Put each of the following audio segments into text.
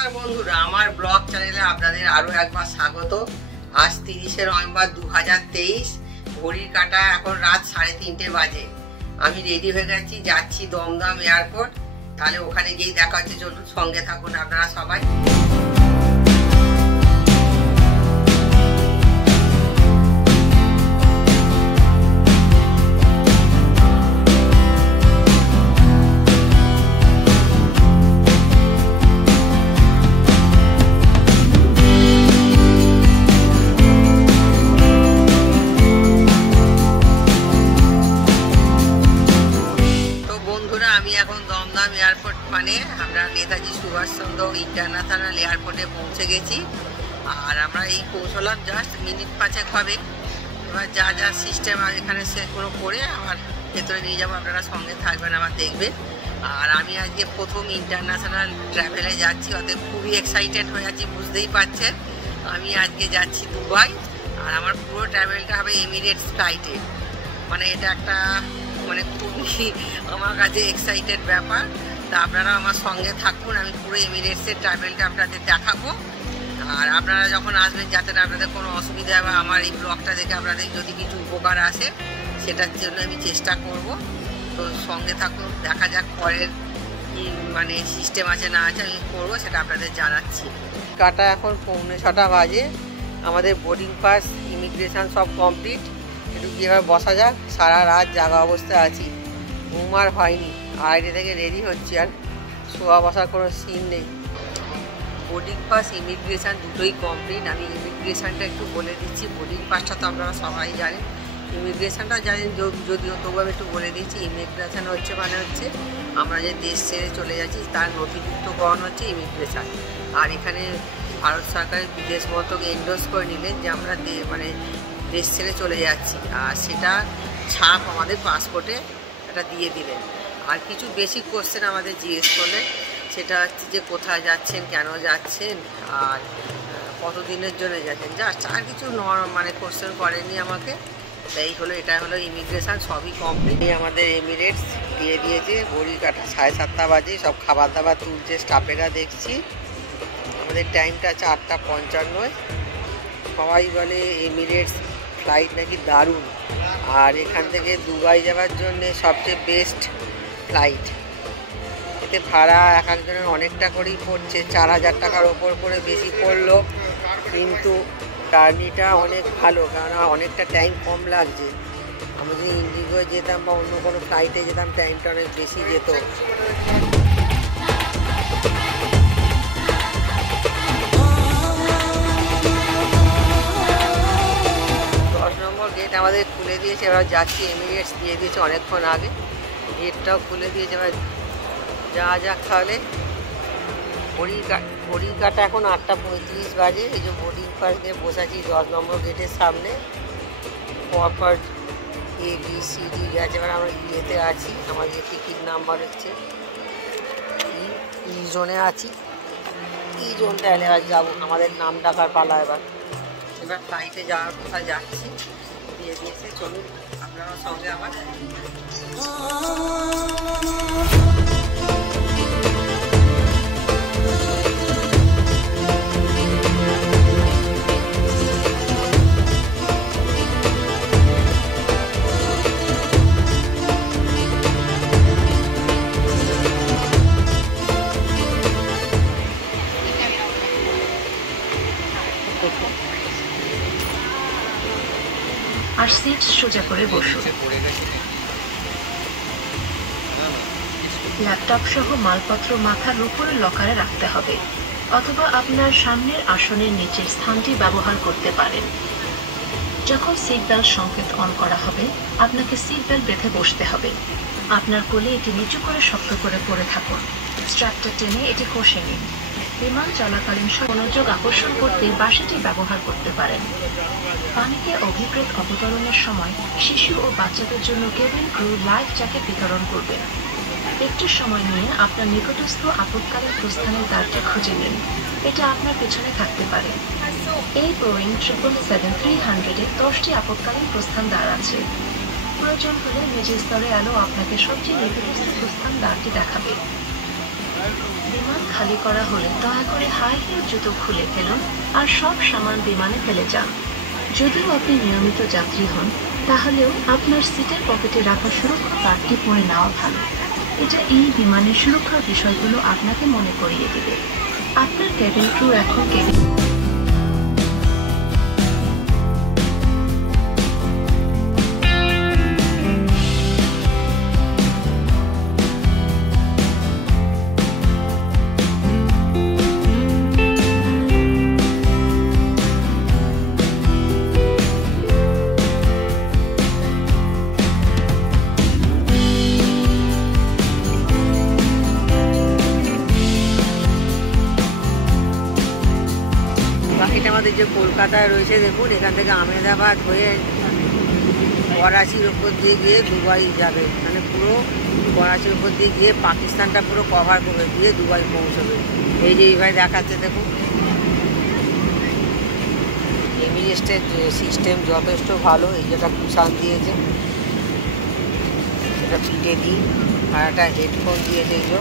নমস্কার বন্ধুরা, আমার ব্লগ চ্যানেলে আপনাদের আরো একবার স্বাগত। আজ 30শে নভেম্বর 2023, ঘড়ির কাঁটা এখন রাত 3:30 বাজে। আমি রেডি হয়ে গেছি, যাচ্ছি দমদম এয়ারপোর্ট। তাহলে ওখানে গিয়ে দেখা হচ্ছে, চলুন সঙ্গে থাকুন আপনারা সবাই। আমি এখন দমদম এয়ারপোর্ট মানে আমরা নেতাজি সুভাষচন্দ্র ইন্টারন্যাশনাল এয়ারপোর্টে পৌঁছে গেছি। আর আমরা এই পৌঁছলাম জাস্ট মিনিট 5 হবে। এবার যা যা সিস্টেম এখানে সেগুলো করে আমার ভেতরে নিয়ে যাবো, আপনারা সঙ্গে থাকবেন, আমার দেখবেন। আর আমি আজকে প্রথম ইন্টারন্যাশনাল ট্রাভেলে যাচ্ছি, অতএব খুবই এক্সাইটেড হয়ে আছি, বুঝতেই পারছেন। আমি আজকে যাচ্ছি দুবাই, আর আমার পুরো ট্রাভেলটা হবে এমিরেটস ফ্লাইটে। মানে এটা একটা খুবই আমার কাছে এক্সাইটেড ব্যাপার। তা আপনারা আমার সঙ্গে থাকুন, আমি পুরো এমিরেটসের ট্রাভেলটা আপনাদের দেখাবো। আর আপনারা যখন আসবেন যাতে আপনাদের কোনো অসুবিধা বা আমার এই ব্লগটা দেখে আপনাদের যদি কিছু উপকার আসে, সেটার জন্য আমি চেষ্টা করব। তো সঙ্গে থাকুন, দেখা যাক পরের কি সিস্টেম আছে না আছে আমি করবো, সেটা আপনাদের জানাচ্ছি। কাটা এখন 6:45 বাজে। আমাদের বোর্ডিং পাস, ইমিগ্রেশন সব কমপ্লিট। একটু গিয়ে এবার বসা যাক। সারা রাত জাগা অবস্থায় আছি, ঘুম আর হয়নি। 2:30 থেকে রেডি হচ্ছি, আর শোয়া বসার কোনো সিন নেই। বোর্ডিং পাস ইমিগ্রেশন দুটোই কমপ্লিট। আমি ইমিগ্রেশনটা একটু বলে দিচ্ছি, বোর্ডিং পাসটা তো আপনারা সবাই জানেন, ইমিগ্রেশনটা জানেন যদিও, তবু আমি একটু বলে দিচ্ছি। ইমিগ্রেশন হচ্ছে আমরা যে দেশ ছেড়ে চলে যাচ্ছি তার নথিভুক্তকরণ হচ্ছে ইমিগ্রেশন। আর এখানে ভারত সরকারের বিদেশ মন্ত্রক এন্ডোর্স করে নিলেন যে আমরা দেশ ছেড়ে চলে যাচ্ছি, আর সেটা ছাপ আমাদের পাসপোর্টে এটা দিয়ে দিলেন। আর কিছু বেসিক কোশ্চেন আমাদের জিজ্ঞেস করলেন, সেটা হচ্ছে যে কোথায় যাচ্ছেন, কেন যাচ্ছেন, আর কতদিনের জন্য যাচ্ছেন, জাস্ট আর কিছু কোশ্চেন করেনি আমাকে। তাই হলো, এটা হলো ইমিগ্রেশন, সবই কমপ্লিট। আমাদের এমিরেটস দিয়ে দিয়েছে, ঘড়ি কাটা 7:30 বাজে। সব খাবার দাবার তুলছে স্টাফেরা, দেখছি। আমাদের টাইমটা 4:55। সবাই বলে এমিরেটস ফ্লাইট নাকি দারুণ, আর এখান থেকে দুবাই যাওয়ার জন্যে সবচেয়ে বেস্ট ফ্লাইট। এতে ভাড়া এক একজনের অনেকটা করেই পড়ছে, 4,000 টাকার ওপর করে বেশি পড়লো, কিন্তু জার্নিটা অনেক ভালো, কেননা অনেকটা টাইম কম লাগছে। আমি যদি ইন্ডিগোয় যেতাম বা অন্য কোনো ফ্লাইটে যেতাম, টাইমটা অনেক বেশি যেত। 10 নম্বর গেট আমাদের খুলে দিয়েছে, এবার যাচ্ছি। এমিরেটস দিয়ে দিয়েছে অনেকক্ষণ আগে, গেটটাও খুলে দিয়েছে। এবার যাওয়া যাক তাহলে। ঘড়ির কাঁটা এখন 8:35 বাজে। এই যে বোর্ডিং পাস নিয়ে বসাচ্ছি 10 নম্বর গেটের সামনে। পরপর ABCD গেছে, এবার আমরা ইয়েতে আছি। আমাদের টিকিট নাম্বার হচ্ছে ই জোনে আছি। ই জোনটা এলে এবার যাবো, আমাদের নাম ডাকার পালা। এবার ফ্লাইটে যাওয়ার কোথায় যাচ্ছি দিয়ে দিয়েছে, চলুন আপনারা সঙ্গে আমার। আর সিট সোজা করে বসুন। ল্যাপটপ সহ মালপত্র মাথার উপরে লকারে রাখতে হবে, অথবা আপনার সামনের আসনের নিচের স্থানটি ব্যবহার করতে পারেন। যখন সিট বেল্ট সংকেত অন করা হবে, আপনাকে সিট বেল্ট বেঁধে বসতে হবে। আপনার কোলে এটি নিচু করে শক্ত করে পড়ে থাকুন। স্ট্র্যাপটা টেনে এটি কষে নিন। বিমান চলাকালীন মনোযোগ আকর্ষণ করতে বাঁশিটি ব্যবহার করতে পারেন। পানিতে অভিপ্রেত অবতরণের সময় শিশু ও বাচ্চাদের জন্য কেবিন ক্রু লাইফ জ্যাকেট বিতরণ করবেন। একটু সময় নিয়ে আপনার নিকটস্থ আপৎকালীন প্রস্থানের দ্বারটি খুঁজে নিন, এটা আপনার পেছনে থাকতে পারে। এই বোয়িং 777-300-এ 10টি আপৎকালীন প্রস্থান দ্বার আছে। প্রয়োজন হলে নিচের স্তরে আলো আপনাকে সবচেয়ে নিকটস্থ প্রস্থান দ্বারটি দেখাবে। বিমান খালি করা হলে দয়া করে হাই হিল জুতো খুলে ফেলুন আর সব সামান বিমানে ফেলে যান। যদিও আপনি নিয়মিত যাত্রী হন, তাহলেও আপনার সিটের পকেটে রাখা সুরক্ষা কার্ডটি পরে নেওয়া ভালো। এটা এই বিমানের সুরক্ষার বিষয়গুলো আপনাকে মনে করিয়ে দেবে। আপনার কেবিন ক্রু এখন কেবিন এটা আমাদের যে কলকাতায় রয়েছে, দেখুন এখান থেকে আহমেদাবাদ হয়ে করাচির উপর দিয়ে গিয়ে দুবাই যাবে, মানে পুরো করাচির উপর দিয়ে গিয়ে পাকিস্তানটা পুরো কভার করে দিয়ে দুবাই পৌঁছবে। এই যে এইভাবে দেখাচ্ছে দেখুন। এমিরেটসের সিস্টেম যথেষ্ট ভালো। এই যেটা কুশান দিয়েছে সেটা পিঠে দিই, আর একটা হেডফোন দিয়েছে এই যে,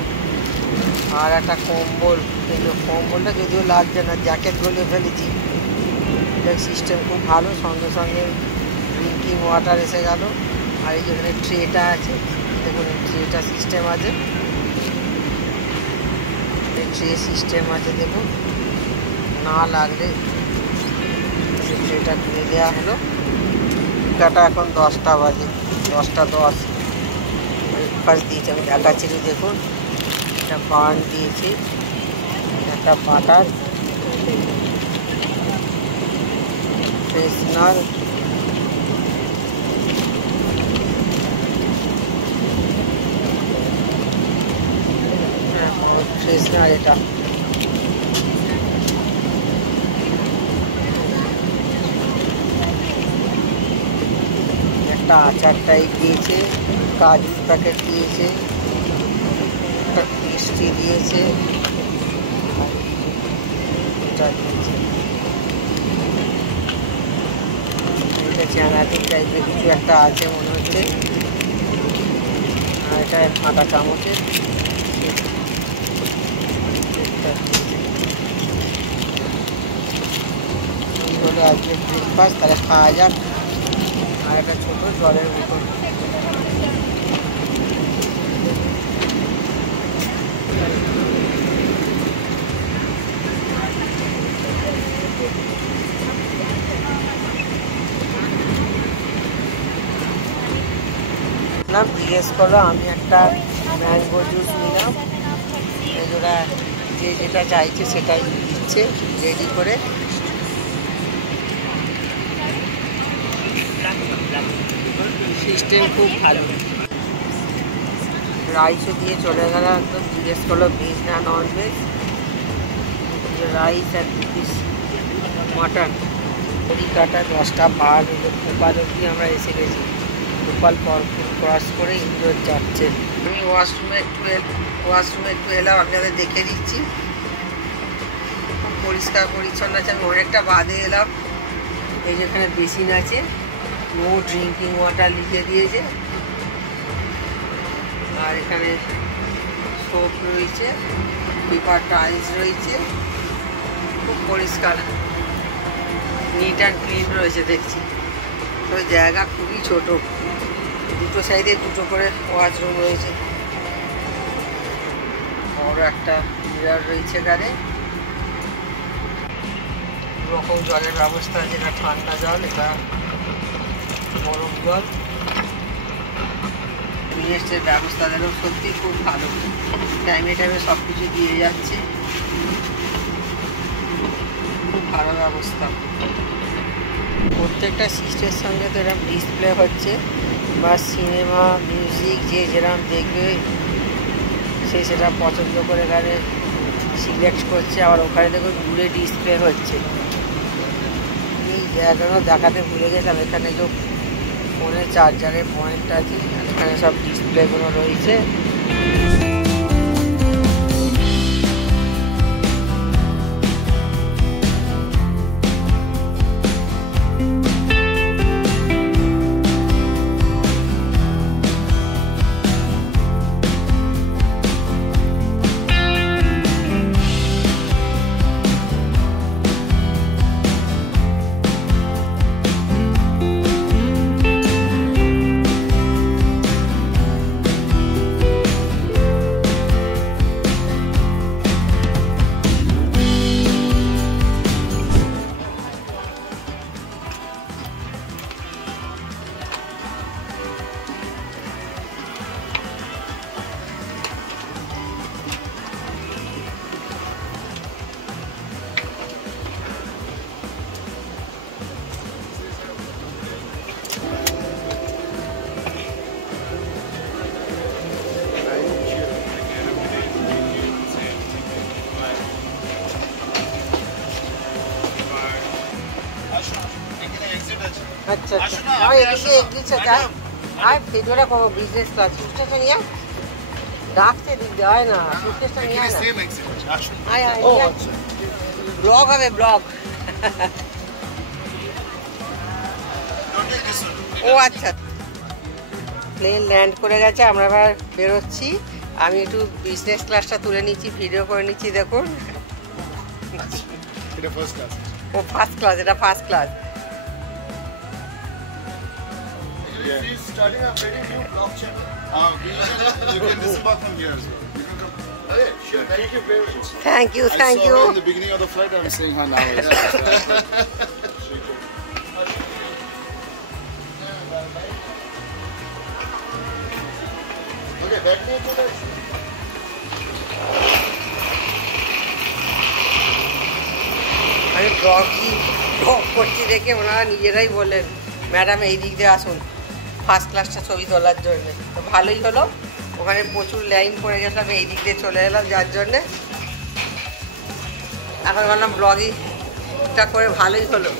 আর একটা কম্বল। এই যে কম্বলটা যদিও লাগছে না, জ্যাকেট গলে ফেলেছি। সিস্টেম খুব ভালো। সঙ্গে সঙ্গে ড্রিঙ্কিং ওয়াটার এসে গেল। আর এই যেখানে ট্রেটা আছে দেখুন, ট্রেটা সিস্টেম আছে, ট্রে সিস্টেম আছে দেখুন। না লাগলে ট্রেটা তুলে দেওয়া হলো। টিকাটা এখন 10টা বাজে, 10টা 10। ব্রেকফাস্ট দিয়েছে, আমি দেখাচ্ছি দেখুন। একটা পান দিয়েছি, একটা বাটার, ফ্রেশনার, ফ্রেশনার এটা একটা আচার টাইপ দিয়েছে, কাজু প্যাকেট দিয়েছে, একটা মিষ্টি দিয়েছে, এটা দিয়েছে। এটা চানাচুর টাইপের কিছু একটা আছে মনে হচ্ছে। আর এটা ফাঁকা চামচের এই হলো আজকে ব্রেকফাস্ট। তাহলে খাওয়া যাক। আর একটা ছোটো জলের বোতল। জিজ্ঞেস করলো, আমি একটা ম্যাঙ্গো জুস নিলাম। ওরা যে যেটা চাইছে সেটাই দিচ্ছে রেডি করে। সিস্টেম খুব ভালো। রাইসও দিয়ে চলে গেল একদম। জিজ্ঞেস করলো ভেজ না নন ভেজ। রাইস আর 2 পিস মাটন। কলিকাতা 10টা পার হলো। ভোপাল অবধি আমরা এসে গেছি। ভোপাল ক্রস করে ইন্দোর যাচ্ছে। আমি ওয়াশরুমে একটু এলাম, আপনাদের দেখে দিচ্ছি। খুব পরিষ্কার পরিচ্ছন্ন আছে। আমি অনেকটা বাদে এলাম। এই যেখানে বেসিন আছে, নো ড্রিঙ্কিং ওয়াটার লিখে দিয়েছে। আর এখানে সোপ রয়েছে, পেপার টাইলস রয়েছে। খুব পরিষ্কার, নিট অ্যান্ড ক্লিন রয়েছে দেখছি। তো জায়গা খুবই ছোট, দুটো সাইডে দুটো করে ওয়াশরুম রয়েছে। বড় একটা মিরার রয়েছে এখানে। রকম জলের ব্যবস্থা আছে, এটা ঠান্ডা জল, এটা গরম জল। এমিরেটসের ব্যবস্থা দেখো সত্যি খুব ভালো। টাইমে টাইমে সব কিছু দিয়ে যাচ্ছে, খুব ভালো ব্যবস্থা। প্রত্যেকটা সিস্টের সঙ্গে তো এরকম ডিসপ্লে হচ্ছে, বা সিনেমা মিউজিক যে যেরকম দেখবে সে সেটা পছন্দ করে এখানে সিলেক্ট করছে। আবার ওখানে দেখুন দূরে ডিসপ্লে হচ্ছে। এই জায়গাগুলো দেখাতে ভুলে গেছিলাম, এখানে যে ফোনে চার্জারের পয়েন্ট আছে, এখানে সব ডিসপ্লেগুলো রয়েছে। আচ্ছা আচ্ছা আর এদিকে এগিয়েছে যায় আর ভিডিওটা করবো বিজনেস ক্লাস সুস্টেশন নিয়ে ডাকছে দিক দেওয়ায় না সুস্টেশন নিয়ে না আয় আয় ব্লগ হবে ব্লগ ও আচ্ছা প্লেন ল্যান্ড করে গেছে আমরা এবার বেরোচ্ছি আমি একটু বিজনেস ক্লাসটা তুলে নিচ্ছি ভিডিও করে নিচ্ছি দেখুন ও ফার্স্ট ক্লাস এটা first class He's starting a very new blog channel. You can disembark from here as well. You can come. Hey, sure. Thank you very much. Thank you, thank you. I saw her in the beginning of the flight. I'm saying her now. Okay, back to you. আমি blog করছি দেখে ওনারা নিজেরাই বললেন madam এই দিক দিয়ে আসুন ফার্স্ট ক্লাসটা ছবি তোলার জন্য তো ভালোই হলো ওখানে প্রচুর লাইন পড়ে গেছে আমি এই দিক দিয়ে চলে এলাম যার জন্যে এখন বললাম ব্লগিংটা করে ভালোই হলো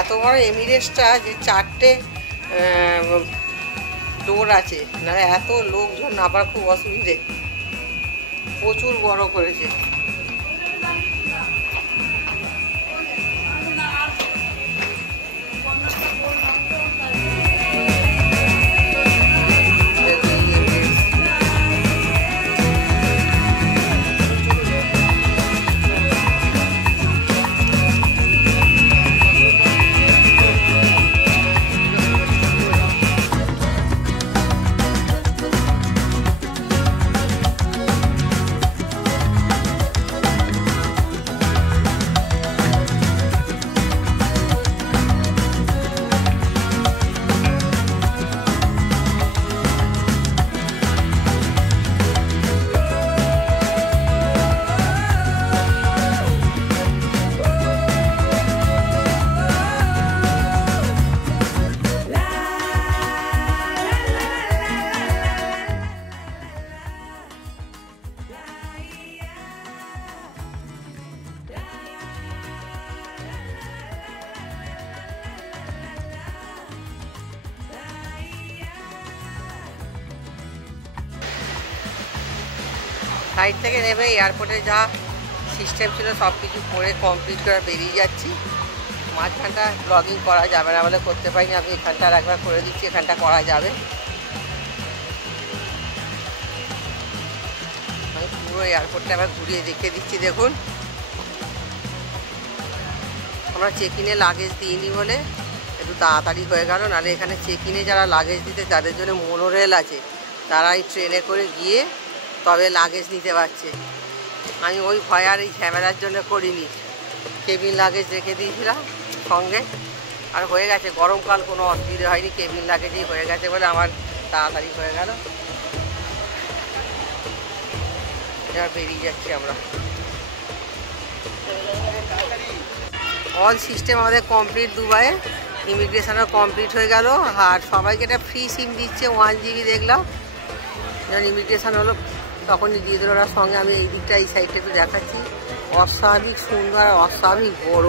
এত বড় এমিরেটসটা যে 4টে ডোর আছে না এত লোকজন নামার খুব অসুবিধে প্রচুর বড় করেছে সাইড থেকে নেবে এয়ারপোর্টে যা সিস্টেম ছিল সব কিছু করে কমপ্লিট করে বেরিয়ে যাচ্ছি মাঝখানটা ব্লগিং করা যাবে না বলে করতে পারিনি আমি এখানটা আর একবার করে দিচ্ছি এখানটা করা যাবে আমি পুরো এয়ারপোর্টটা আবার ঘুরিয়ে দেখে দিচ্ছি দেখুন আমরা চেক ইনে লাগেজ দিইনি বলে একটু তাড়াতাড়ি হয়ে গেল নাহলে এখানে চেক ইনে যারা লাগেজ দিতে তাদের জন্য মোনোরেল আছে তারাই ট্রেনে করে গিয়ে তবে লাগেজ নিতে পারছে আমি ওই ভয় আর এই ঝামেলার জন্য করিনি কেবিন লাগেজ রেখে দিয়েছিলাম সঙ্গে আর হয়ে গেছে গরমকাল কোনো অসুবিধা হয়নি কেবিন লাগেজই হয়ে গেছে বলে আমার তাড়াতাড়ি হয়ে গেল এবার বেরিয়ে যাচ্ছি আমরা অল সিস্টেম আমাদের কমপ্লিট দুবাইয়ে ইমিগ্রেশনও কমপ্লিট হয়ে গেল আর সবাইকে একটা ফ্রি সিম দিচ্ছে 1 GB দেখলাম যখন ইমিগ্রেশন হলো তখনই দিয়ে দিল ওরা সঙ্গে আমি এই দিকটা এই সাইডটা একটু দেখাচ্ছি অস্বাভাবিক সুন্দর আর অস্বাভাবিক বড়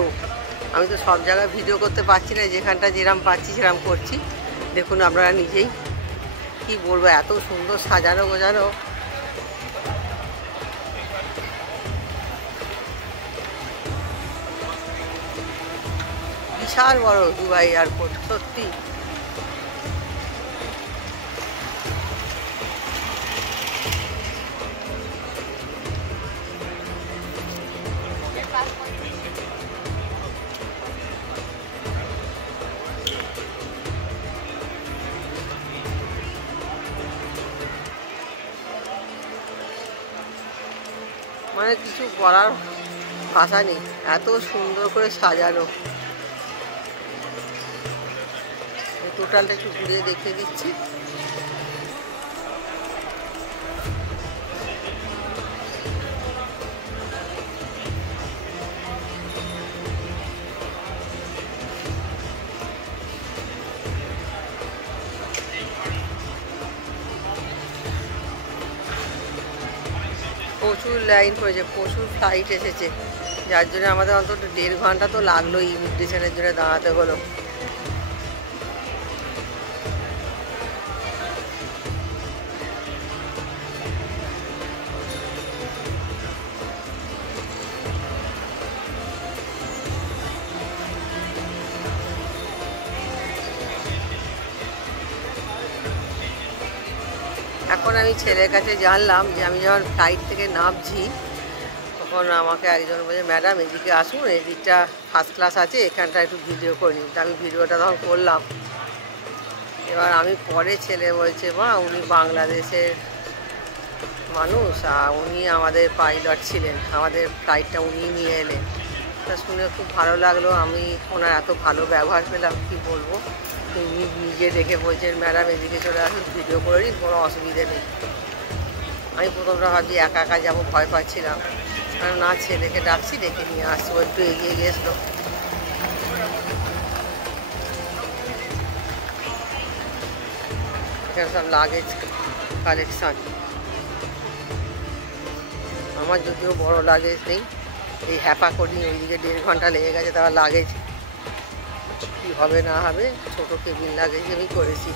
আমি তো সব জায়গায় ভিডিও করতে পারছি না যেখানটা যেরকম পাচ্ছি সেরকম করছি দেখুন আপনারা নিজেই কি বলবো এত সুন্দর সাজানো গোজানো বিশাল বড় দুবাই এয়ারপোর্ট সত্যি মানে কিছু বলার ভাষা নেই এত সুন্দর করে সাজানো টোটালটা একটু ঘুরে দেখে দিচ্ছি প্রচুর লাইন পড়েছে, প্রচুর ফ্লাইট এসেছে, যার জন্য আমাদের অন্তত 1.5 ঘন্টা তো লাগলো ইমিগ্রেশনের জন্য দাঁড়াতে হলো। এখন আমি ছেলের কাছে জানলাম যে আমি যখন ফ্লাইট থেকে নামছি তখন আমাকে একজন বলছে, ম্যাডাম এদিকে আসুন, এদিকটা ফার্স্ট ক্লাস আছে, এখানটা একটু ভিডিও করে নিন। আমি ভিডিওটা তখন করলাম। এবার আমি পরে ছেলে বলছে, মা উনি বাংলাদেশের মানুষ আর উনি আমাদের পাইলট ছিলেন, আমাদের ফ্লাইটটা উনি নিয়ে এলেন। তা শুনে খুব ভালো লাগলো, আমি ওনার এত ভালো ব্যবহার পেলাম কি বলবো। উনি নিজে দেখে বলছেন, ম্যাডাম এদিকে চলে আসুন, ভিডিও করে নিন, কোনো অসুবিধে নেই। আমি প্রথমটা ভাবছি একা একা যাবো, ভয় পাচ্ছিলাম, কারণ না ছেলেকে ডাকছি, ডেকে নিয়ে আসছি। ও একটু এগিয়ে গেছিলো। এখানে সব লাগেজ কালেকশান। আমার যদিও বড় লাগেজ নেই, এই হ্যাপা করি ওইদিকে 1.5 ঘন্টা লেগে গেছে, তার লাগেজ কী হবে না হবে, ছোটো কেবিন লাগেজ আমি করেছি।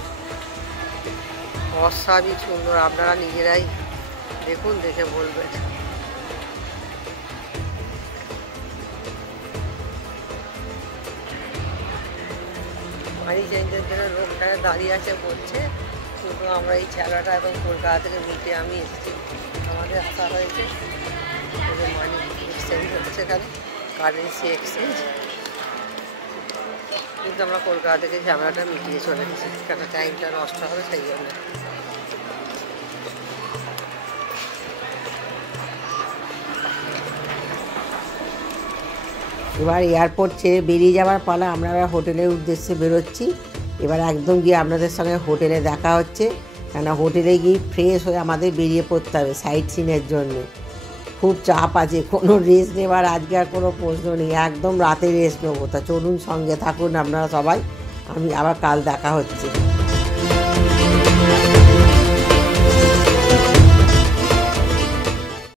অস্বাভাবিক সুন্দর, আপনারা নিজেরাই দেখুন, দেখে বলবেন। গাড়ি চেঞ্জের জন্য লোকটা দাঁড়িয়ে আছে বলছে, কিন্তু আমরা এই ছেলেটা এখন কলকাতা থেকে মিটে আমি এসেছি, আমাদের আসা হয়েছে মানি এক্সচেঞ্জ হচ্ছে, এখানে কারেন্সি এক্সচেঞ্জ, কিন্তু আমরা কলকাতা থেকে ঝামেলাটা মিটিয়ে চলে গেছি, কেন টাইমটা নষ্ট হবে সেই জন্য। এবার এয়ারপোর্ট ছেড়ে বেরিয়ে যাওয়ার পালা, আমরা এবার হোটেলের উদ্দেশ্যে বেরোচ্ছি। এবার একদম গিয়ে আপনাদের সঙ্গে হোটেলে দেখা হচ্ছে, কেননা হোটেলে গিয়ে ফ্রেশ হয়ে আমাদের বেরিয়ে পড়তে হবে সাইট সিনের জন্য। খুব চাপ আছে, কোনো রেস্ট নেবার আজকে আর কোনো প্রশ্ন নেই, একদম রাতে রেস্ট নেবো। তা চলুন, সঙ্গে থাকুন আপনারা সবাই, আমি আবার কাল দেখা হচ্ছে।